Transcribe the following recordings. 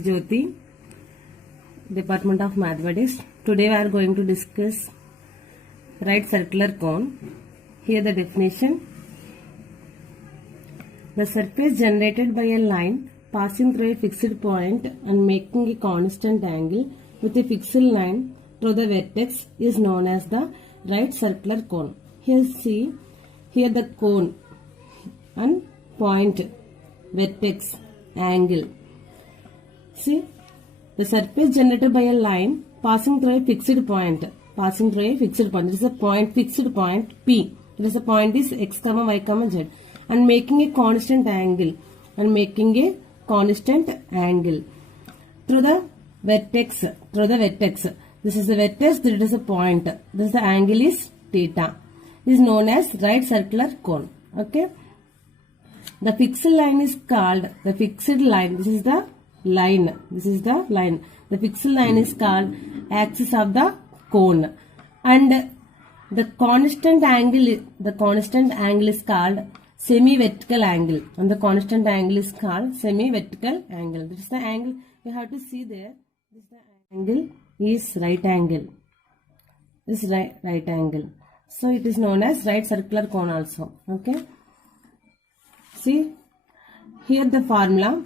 is Jyoti, Department of Mathematics. Today we are going to discuss right circular cone. Here the definition. The surface generated by a line passing through a fixed point and making a constant angle with a fixed line through the vertex is known as the right circular cone. Here see, here the cone and point, vertex, angle. See, the surface generated by a line passing through a fixed point. This is a point, fixed point P. This is a point is x, y, z, and making a constant angle. Through the vertex. This is the vertex. This is a point. This is the angle is theta. This is known as right circular cone. Okay. The fixed line is called the fixed line. This is the line. The fixed line is called axis of the cone, and the constant angle is called semi-vertical angle. And the constant angle is called semi-vertical angle. This is the angle you have to see there. This is the angle is right angle. This is right angle. So it is known as right circular cone also. Okay. See, here the formula.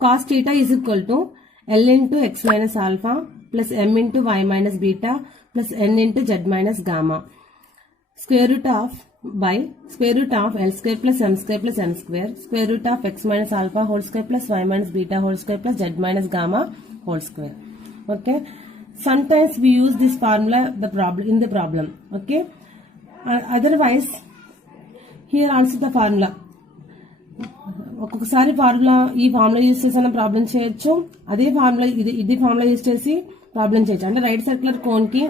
Cos theta is equal to L into x minus alpha plus m into y minus beta plus n into z minus gamma. Square root of L square plus m square plus n square. Square root of x minus alpha whole square plus y minus beta whole square plus z minus gamma whole square. Okay. Sometimes we use this formula in the problem. Okay. Otherwise, here also the formula. ఒక్కొక్కసారి formula ఈ formula use చేసి problem చేయొచ్చు, అదే formula ఇది formula use చేసి problem చేయొచ్చు. అంటే right circular cone కి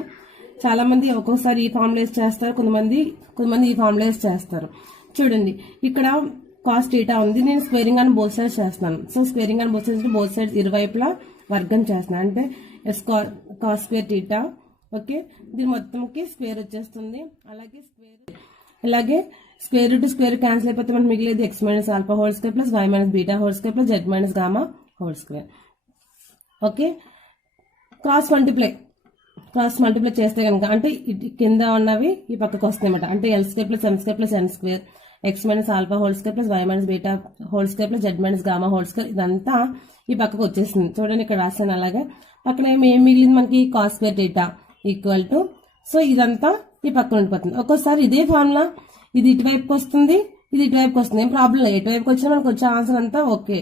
చాలా మంది ఒక్కొక్కసారి ఈ ఫార్ములా యూజ్ చేస్తారు, కొంతమంది ఈ ఫార్ములా యూజ్ చేస్తారు. చూడండి, ఇక్కడ కాస్ థీటా ఉంది, నేను స్క్వేరింగ్ అని బోత్ సైడ్స్ చేస్తున్నాను. సో స్క్వేరింగ్ అని బోత్ సైడ్స్ ఇరువైపులా వర్గం చేస్తున్నాను. అంటే కాస్ స్క్వేర్ థీటా. ఓకే, దీని మొత్తంకి స్క్వేర్ వచ్చేస్తుంది. అలాగే స్క్వేర్ రూట్ స్క్వేర్ క్యాన్సిల్ అయిపోతే మనకు మిగిలేదు x minus alpha whole square plus y minus beta whole square plus z minus gamma whole square. Okay, cross multiply చేస్తే కనుక అంటే కింద ఉన్నవి ఈ పక్కకు వస్తాయి అన్నమాట. అంటే l square plus m square plus n square x minus alpha whole square plus y minus beta whole square plus z minus gamma whole square, ఇదంతా ఈ పక్కకు వచ్చేసింది. చూడండి, ఇక్కడ రాస్తాను. అలాగే పక్కన ఏం మిగిలింది మనకి cos square theta equal to, so ఇదంతా ఈ పక్కన ఉండిపోతుంది. ఒక్కోసారి ఇదే ఫార్ములా ఇది ఇటువైపుకి వస్తుంది, ఇది ఇటువైపుకి వస్తుంది, ఏం ప్రాబ్లం లేదు. ఎటువైపుకి వచ్చినా మనకు వచ్చే ఆన్సర్ అంతా ఓకే.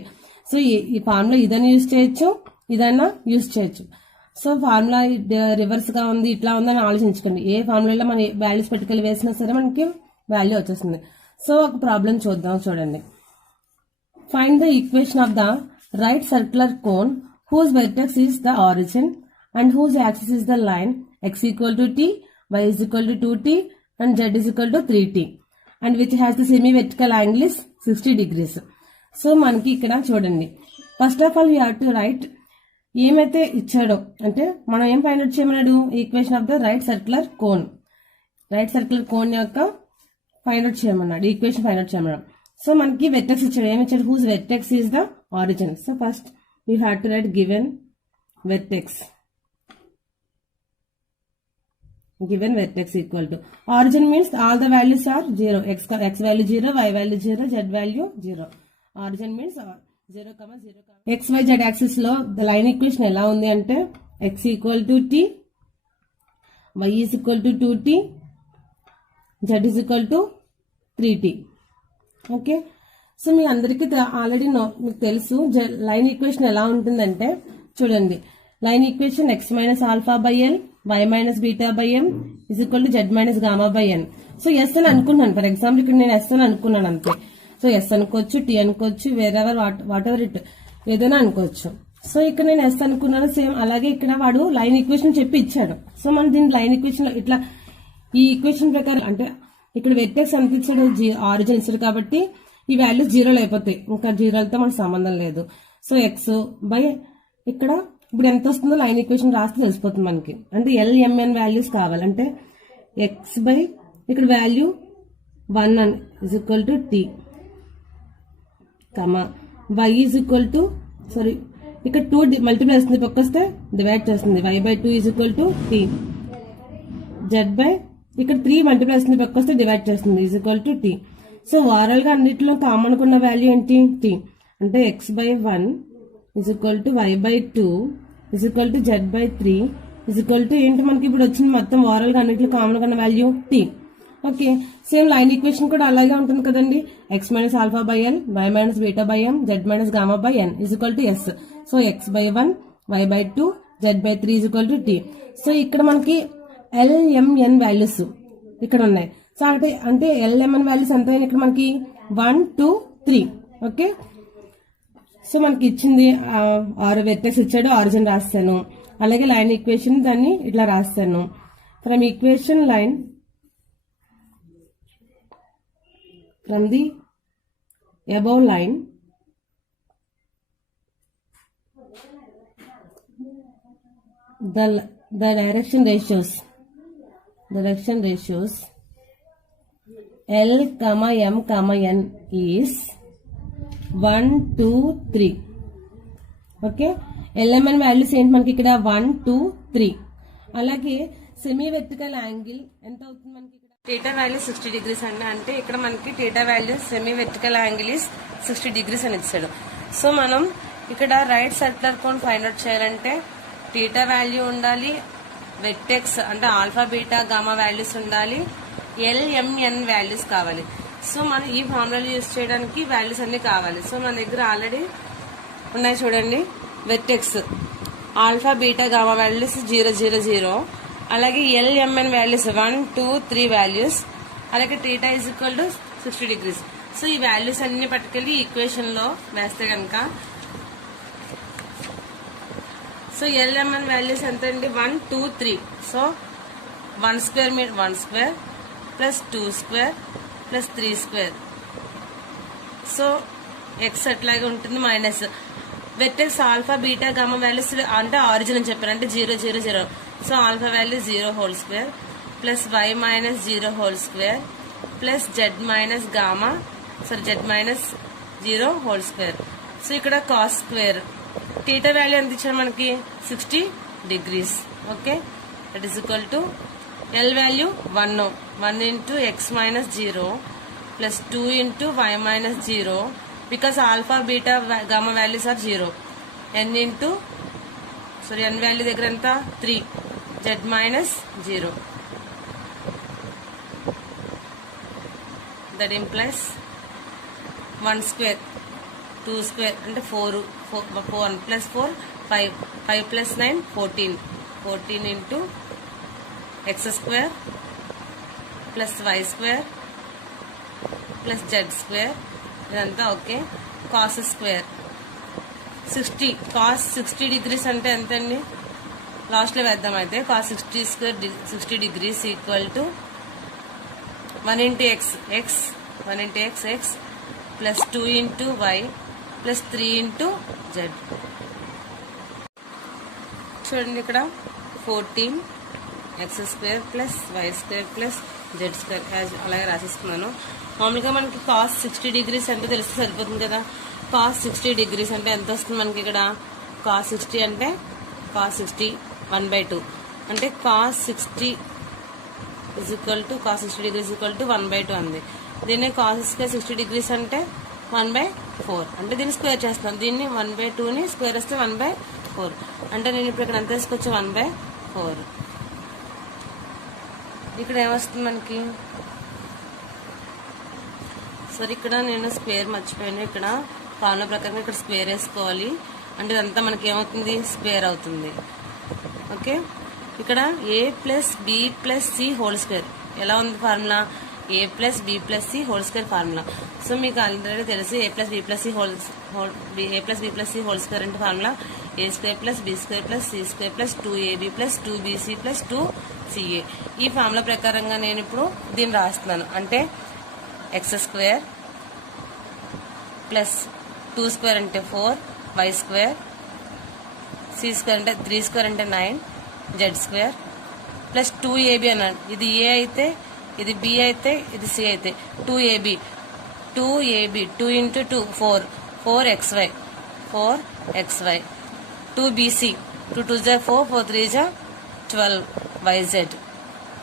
సో ఈ ఫార్ములా ఇదైనా యూజ్ చేయొచ్చు, ఇదైనా యూజ్ చేయొచ్చు. సో ఫార్ములా రివర్స్ గా ఉంది, ఇట్లా ఉందని ఆలోచించుకోండి. ఏ ఫార్ములాలో మన వాల్యూస్ పెట్టుకెళ్ళి వేసినా సరే మనకి వాల్యూ వచ్చేస్తుంది. సో ఒక ప్రాబ్లం చూడండి. Find the equation of the right circular cone whose vertex is the origin and whose axis is the line x equal to t, y is equal to 2t and z is equal to 3t and which has the semi-vertical angle is 60 degrees. So మనకి ఇక్కడ చూడండి, first of all we have to write ఏమైతే ఇచ్చాడో, అంటే మనం ఏం find out చేయమన్నాడు, equation of the right circular cone యొక్క ఫైండ్ అవుట్ చేయమన్నాడు, ఈక్వేషన్ ఫైండ్ అవుట్ చేయమన్నాడు. సో మనకి వెర్టెక్స్ ఇచ్చాడు, ఏమి ఇచ్చాడు, whose vertex is the origin. So first we have to write given vertex equal to origin means all the values are 0, x value 0, y value 0, z value 0. Origin means 0, 0. x y z axis లో the line equation ఎలా ఉంది అంటే x equal to t, y is equal to 2t, z is equal to 3t. Okay, so మీ అందరికీ already మీకు తెలుసు line equation ఎలా ఉంటుందంటే, చూడండి, line equation x minus alpha by l y minus beta by m is equal to z minus gamma by n. So s అని అనుకున్నాను, for example ఇక్కడ నేను ఎస్ అని అనుకున్నాను అంతే. సో ఎస్ అనుకోవచ్చు, టీ అనుకోవచ్చు, వేరెవర్ వాట్ ఎవర్ ఇట్ ఏదైనా అనుకోవచ్చు. సో ఇక్కడ నేను ఎస్ అనుకున్నాను, సేమ్ అలాగే ఇక్కడ వాడు లైన్ ఈక్వేషన్ చెప్పి ఇచ్చాడు. సో మనం దీని లైన్ ఈక్వేషన్ ఇట్లా ఈ ఈక్వేషన్ ప్రకారం అంటే ఇక్కడ వెర్టెక్స్ ఎంత ఇచ్చాడు, ఆరిజిన్ ఇచ్చాడు కాబట్టి ఈ వాల్యూస్ జీరోలు అయిపోతాయి, ఇంకా జీరోలతో మనకు సంబంధం లేదు. సో ఎక్స్ బై ఇక్కడ ఇప్పుడు ఎంత వస్తుందో లైన్ ఈక్వేషన్ రాస్తే తెలిసిపోతుంది మనకి. అంటే ఎల్ఎంఎన్ వాల్యూస్ కావాలంటే ఎక్స్ బై ఇక్కడ value 1 is equal to t, y is equal to ఇక్కడ 2 మల్టిప్లై చేస్తుంది, పక్కొస్తే డివైడ్ చేస్తుంది. y/2 is equal to t. z/, ఇక్కడ 3 మల్టిప్లై చేస్తుంది, పక్కొస్తే డివైడ్ చేస్తుంది, is equal to t. So overall గా అన్నిటిలో కామన్ ఉన్న వాల్యూ ఏంటి? t. అంటే x/1 is equal to y/2 is equal to z/3 is equal to ఏంటి మనకి ఇప్పుడు వచ్చింది మొత్తం ఓవరాల్ గా అన్నిటిలో కామన్ ఉన్న value t. Okay, same line equation కూడా అలాగే ఉంటుంది కదండి. x minus alpha by l, y minus beta by m, z minus gamma by n is equal to s. So x/1, y/2, z/3 is equal to t. So ఇక్కడ మనకి LMN values ఇక్కడ ఉన్నాయి. So అంటే LMN values ఎంత అయినా ఇక్కడ మనకి 1, 2, 3. Okay, so మనకి ఇచ్చింది 6 వెక్టర్స్ ఇచ్చాడు, ఆరిజిన్ రాస్తాను. అలాగే లైన్ ఈక్వేషన్ దాన్ని ఇట్లా రాస్తాను. From equation line from the above line the direction ratios L, M, N is 1, 2, 3. Okay, LMN values ఏంటి మనకి ఇక్కడ 1, 2, 3. అలాగే సెమీ వెర్టికల్ యాంగిల్ ఎంత అవుతుంది మనకి? థీటా వాల్యూ 60 degrees అండి. అంటే ఇక్కడ మనకి theta value semi vertical angle is 60 degrees అని ఇచ్చాడు. సో మనం ఇక్కడ right circular cone find out చేయాలంటే థీటా వాల్యూ ఉండాలి, వెర్టెక్స్ అంటే ఆల్ఫా బీటా గామా వాల్యూస్ ఉండాలి, LMN వాల్యూస్ కావాలి. సో మనం ఈ ఫార్ములా యూజ్ చేయడానికి వాల్యూస్ అన్ని కావాలి. సో మన దగ్గర ఆల్రెడీ ఉన్నాయి చూడండి. Vertex alpha beta gamma values 0, 0, 0. అలాగే LMN వాల్యూస్ 1, 2, 3 వాల్యూస్. అలాగే theta is equal to 60 degrees. So ఈ వాల్యూస్ అన్ని పట్టుకెళ్ళి ఈక్వేషన్ లో వేస్తే కనుక సో LMN వాల్యూస్ ఎంత అండి? 1, 2, 3. So 1 square mean 1 square plus 2 square plus 3 square. So X అట్లాగే ఉంటుంది minus vectors alpha beta gamma values అంటే ఆరిజిన్ అని చెప్పారు, అంటే 0, 0, 0. So alpha value 0 whole square plus y minus 0 whole square plus z minus gamma z minus 0 whole square. So ఇక్కడ cos square. Theta value ఎంత ఇచ్చారు మనకి? 60 degrees. Okay, that is equal to L value 1 into x minus 0 plus 2 into y minus 0 because alpha beta gamma values are 0. n into n value దగ్గర ఎంత? 3, z minus 0. That implies 1 square 2 square అంటే 4 plus 4 5 plus 9 14 into x square plus y square plus z square ఇదంతా. Okay, cos square 60 cos 60 degrees అంటే ఎంత అండి? Last లో వేద్దాం. అయితే cos 60 square 60 degrees equal to 1 into into x plus 2 into y plus 3 into z. చూడండి ఇక్కడ 14 x square plus y square plus z square అలాగే రాసేస్తున్నాను. మామూలుగా మనకి కాస్ 60 degrees అంటే తెలిస్తే సరిపోతుంది కదా. కాస్ 60 degrees అంటే ఎంత వస్తుంది మనకి? ఇక్కడ కాస్ 60 అంటే కాస్ 60 1/2 అంటే cos 60 is equal to cos 60 degrees equal to 1/2 అంది. దీన్ని కాస్ స్క్వేర్ 60 degrees అంటే 1/4 అంటే దీన్ని స్క్వేర్ చేస్తాను. దీన్ని 1/2ని స్క్వేర్ వేస్తే 1/4 అంటే నేను ఇప్పుడు ఇక్కడ ఎంత వేసుకోవచ్చు? 1/4. ఇక్కడ ఏమొస్తుంది మనకి? సరే, ఇక్కడ నేను స్క్వేర్ మర్చిపోయాను. ఇక్కడ ఫార్ములా ప్రకారం ఇక్కడ స్క్వేర్ వేసుకోవాలి. అంటే ఇదంతా మనకి ఏమవుతుంది? స్క్వేర్ అవుతుంది. ఓకే, ఇక్కడ a plus b plus c whole square ఎలా ఉంది formula? a plus b plus c whole square formula. So మీకు ఆల్రెడీ తెలుసు a plus b plus c whole square అంటే formula a square plus b square plus c square plus 2ab plus 2bc plus 2ca. ఈ formula ప్రకారంగా నేను ఇప్పుడు దీన్ని రాస్తున్నాను. అంటే x స్క్వేర్ ప్లస్ 2 స్క్వేర్ అంటే 4 y స్క్వేర్ c స్క్వేర్ అంటే 3 స్క్వేర్ అంటే 9 z స్క్వేర్ ప్లస్ 2ab అన్నాడు. ఇది a అయితే, ఇది b అయితే, ఇది c అయితే 2ab 2 into 2 4xy 2BC, 2 2 is 4, 4 3 is 12 YZ,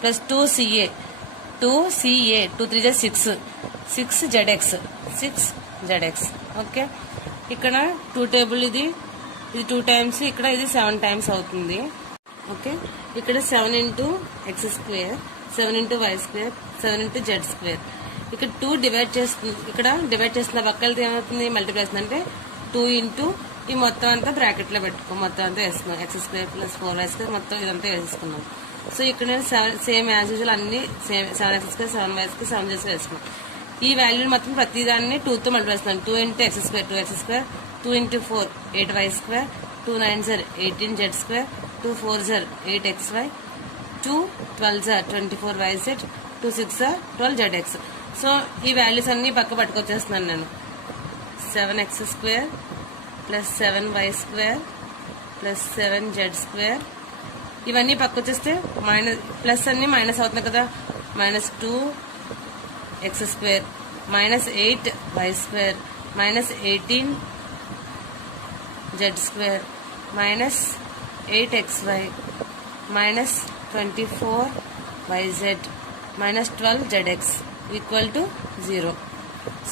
plus 2CA, 2CA, 2 3 is 6, 6 ZX, 6 ZX. Okay, ఇక్కడ 2 టేబుల్ ఇది 2 టైమ్స్, ఇక్కడ ఇది 7 టైమ్స్ అవుతుంది. ఓకే, ఇక్కడ 7 into x square, 7 into y square, 7 into z square. ఇక్కడ 2 డివైడ్ చేస్తుంది, ఇక్కడ డివైడ్ చేస్తున్న పక్కలతో ఏమవుతుంది, మల్టిప్లై చేస్తుంది. అంటే 2 into ఈ మొత్తం అంతా బ్రాకెట్ లో పెట్టుకో, మొత్తం అంతా వేసుకున్నాం. x square plus 4y square మొత్తం ఇదంతా వేసుకున్నాం. సో ఇక్కడ నేను సేమ్ యాజ్ యూజువల్ అన్ని same 7x square, 7y square, 7z square వేసుకున్నాం. ఈ వాల్యూని మొత్తం ప్రతిదాన్ని 2 తో మల్టిప్లై చేస్తున్నాను. 2 into x square 2x square, 2 into 4 8y square, 2 9s 18z square, 2 4s 8xy, 2 12s 24yz, 2 6 12zx. So ఈ వాల్యూస్ అన్ని పక్క పట్టుకొచ్చేస్తున్నాను నేను. 7x square plus 7y square plus 7z square, ఇవన్నీ పక్క వచ్చేస్తే మైనస్ ప్లస్ అన్ని మైనస్ అవుతున్నాయి కదా. Minus 2x square minus 8y square minus 18z square minus 8xy minus 24yz minus 12zx equal to 0.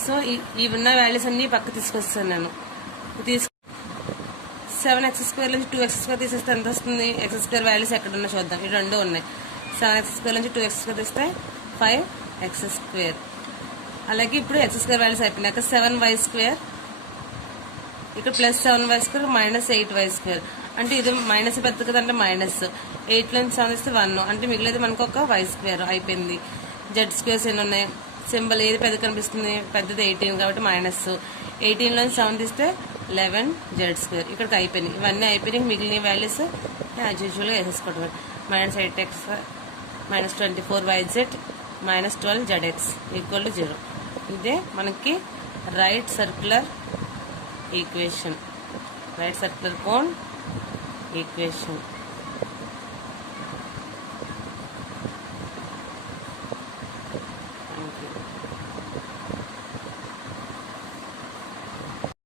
So ఈ ఉన్న వాల్యూస్ అన్ని పక్క తీసుకొస్తాను నేను. 7x స్క్వేర్ నుంచి 2x స్క్వేర్ తీసేస్తే ఎంత వస్తుంది? x స్క్వేర్ వాల్యూస్ ఎక్కడ ఉన్నా చూద్దాం. ఈ రెండు ఉన్నాయి. 7x స్క్వేర్ నుంచి 2x స్క్వేర్ తీస్తే 5x స్క్వేర్. అలాగే ఇప్పుడు x స్క్వేర్ వాల్యూస్ అయిపోయినాక 7y స్క్వేర్, ఇక్కడ plus 7y square minus 8y square. అంటే ఇది మైనస్ పెద్ద కదా, అంటే మైనస్ 8 నుంచి 7 ఇస్తే 1, అంటే మిగిలేదు మనకు ఒక y స్క్వేర్ అయిపోయింది. z స్క్వేర్స్ ఎన్ని ఉన్నాయి? సింబల్ ఏది పెద్ద కనిపిస్తుంది? పెద్దది 18 కాబట్టి మైనస్ 18 నుంచి 7 తీస్తే 11z స్క్వేర్. ఇక్కడికి అయిపోయినాయి. ఇవన్నీ అయిపోయినాయి. మిగిలిన వాల్యూస్ యాజ్ యూజువల్గా వేసేసుకోవడం. Minus 8x minus 24yz minus 12zx equal to 0. ఇదే మనకి right circular equation, right circular cone equation.